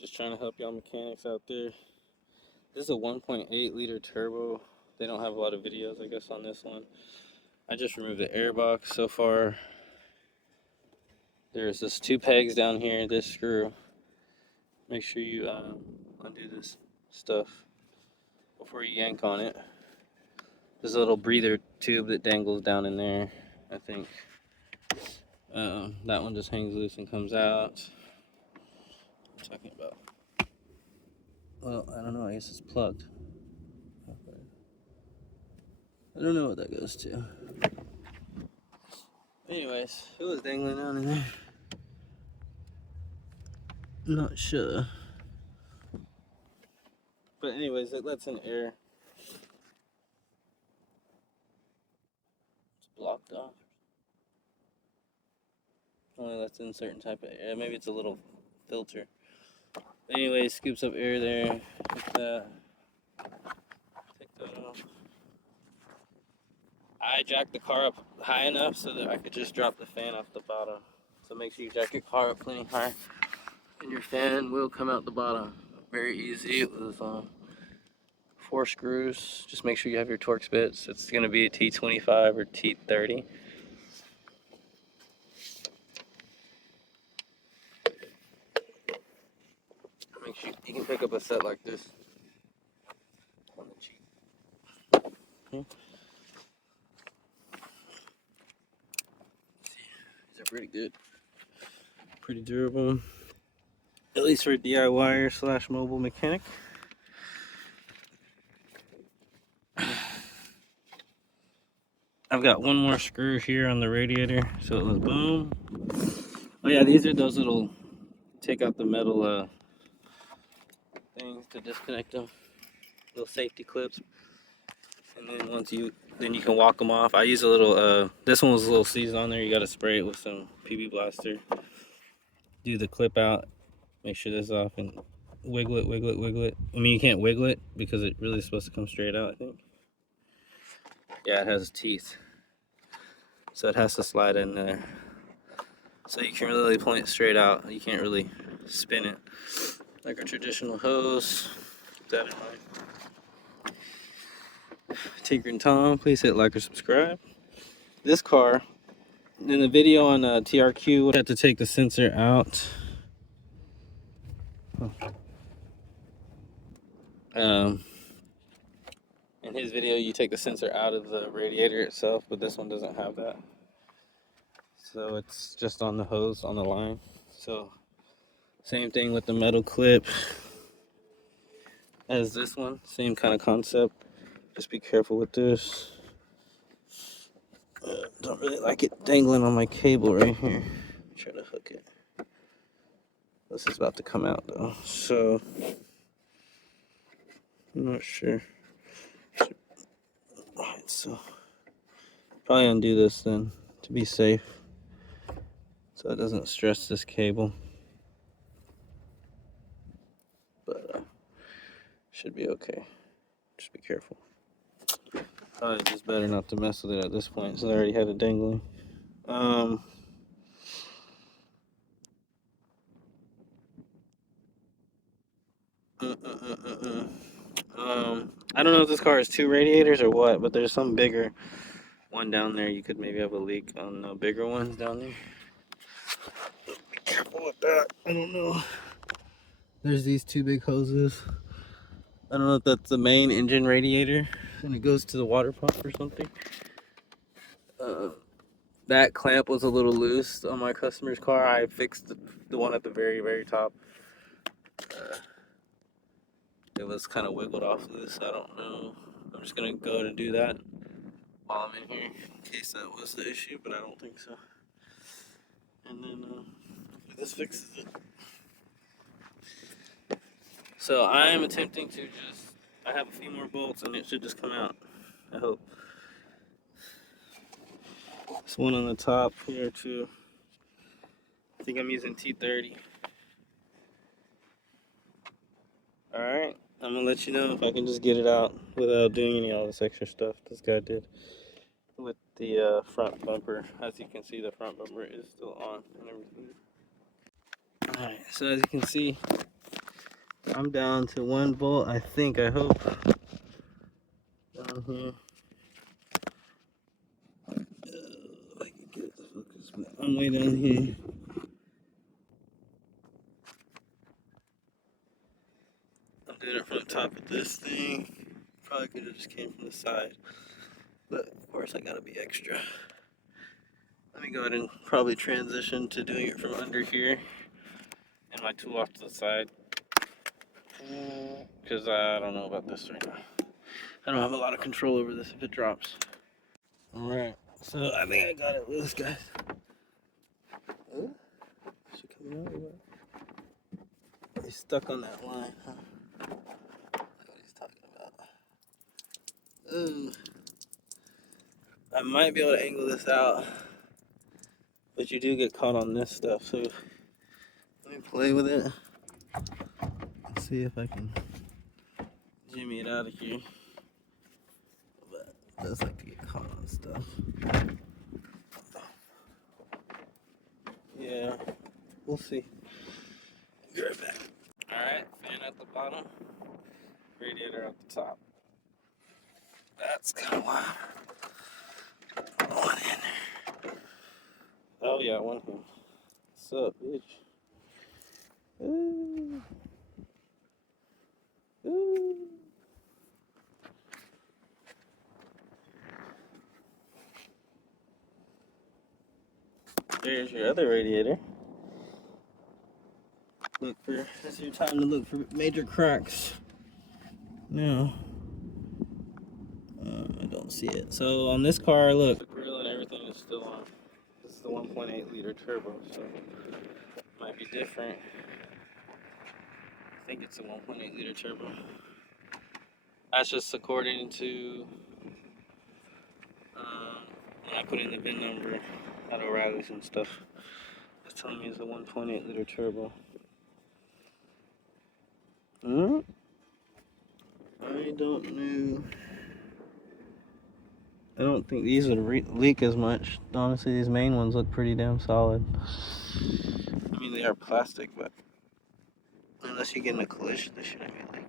Just trying to help y'all mechanics out there. This is a 1.8 liter turbo. They don't have a lot of videos, I guess, on this one. I just removed the air box so far. There's this 2 pegs down here, this screw. Make sure you undo this stuff before you yank on it. There's a little breather tube that dangles down in there, I think. That one just hangs loose and comes out. What I'm talking about. Well, I don't know, I guess it's plugged. I don't know what that goes to. Anyways, it was dangling down in there. Not sure. But anyways, it lets in air. It's blocked off. Only lets in certain type of air. Maybe it's a little filter. Anyways, scoops up air there. Take that off. I jacked the car up high enough so that I could just drop the fan off the bottom. So make sure you jack your car up plenty high, and your fan will come out the bottom. Very easy. It was 4 screws. Just make sure you have your Torx bits. It's going to be a T25 or T30. Make sure you can pick up a set like this on the cheap. Okay. These are pretty good. Pretty durable. At least for a DIYer / mobile mechanic. I've got one more screw here on the radiator, so it was boom. Oh yeah, these are those little take out the metal things to disconnect them, little safety clips. And then then you can walk them off. I use a little. This one was a little seized on there. You got to spray it with some PB Blaster. Do the clip out. Make sure this is off and wiggle it, wiggle it, wiggle it. I mean, you can't wiggle it because it really is supposed to come straight out, I think. Yeah, it has teeth. So it has to slide in there. So you can really point it straight out. You can't really spin it like a traditional hose. Keep that in mind. Tinker and Tom, please hit like or subscribe. This car, in the video on TRQ, we had to take the sensor out. In his video, you take the sensor out of the radiator itself, but this one doesn't have that. So it's just on the hose, on the line. So same thing with the metal clip as this one. Same kind of concept. Just be careful with this. Don't really like it dangling on my cable right here. Try to hook it. This is about to come out though, so I'm not sure. Alright, so probably undo this then to be safe, so it doesn't stress this cable. But should be okay. Just be careful. Probably just better not to mess with it at this point, since I already had it dangling. I don't know if this car has 2 radiators or what, but there's some bigger one down there. You could maybe have a leak on the bigger ones down there. Be careful with that. I don't know. There's these 2 big hoses. I don't know if that's the main engine radiator and it goes to the water pump or something. That clamp was a little loose on my customer's car. I fixed the one at the very, very top. It was kind of wiggled off loose. I don't know. I'm just going to go and do that while I'm in here in case that was the issue, but I don't think so. And then this fixes it. So I am attempting to I have a few more bolts and it should just come out, I hope. This one on the top here too. I think I'm using T30. Alright, I'm gonna let you know if I can just get it out without doing any of all this extra stuff this guy did with the front bumper. As you can see, the front bumper is still on and everything. Alright, so as you can see, I'm down to 1 bolt, I think, I hope. Down here. I can get the focus, but I'm way down here. I'm doing it from the top of this thing. Probably could have just came from the side, but of course I gotta be extra. Let me go ahead and probably transition to doing it from under here and my tool off to the side, because I don't know about this right now. I don't have a lot of control over this if it drops. Alright, so I think I got it loose, guys. Oh, is it coming out or what? He's stuck on that line, huh? That's what he's talking about. Ooh. I might be able to angle this out, but you do get caught on this stuff, so let me play with it. Let's see if I can jimmy it out of here. But it does like to get caught on stuff. Yeah, we'll see. Be right back. Alright, fan at the bottom, radiator at the top. That's kind of wild. One in. Oh yeah, one here. What's up, bitch? Ooh. Ooh. There's your other radiator. Look for, this is your time to look for major cracks. No. I don't see it. So on this car, look, the grill and everything is still on. This is the 1.8 liter turbo, so it might be different. I think it's a 1.8 liter turbo. That's just according to when I put in the VIN number at O'Reilly's and stuff. It's telling me it's a 1.8 liter turbo. I don't know. I don't think these would leak as much. Honestly, these main ones look pretty damn solid. I mean, they are plastic, but unless you get in a collision, they shouldn't be leaking.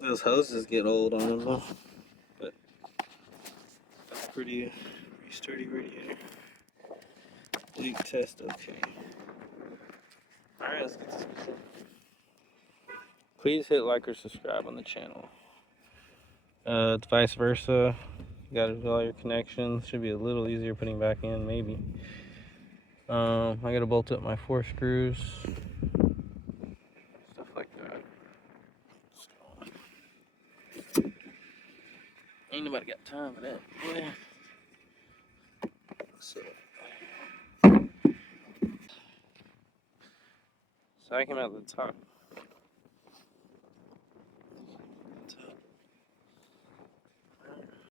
Those hoses get old on them, though. But that's pretty sturdy radiator. Leak test, okay. Alright, let's get this. Please hit like or subscribe on the channel. It's vice versa. You gotta do all your connections. Should be a little easier putting back in, maybe. I gotta bolt up my 4 screws. Stuff like that. Ain't nobody got time for that. Yeah. So I came out the top.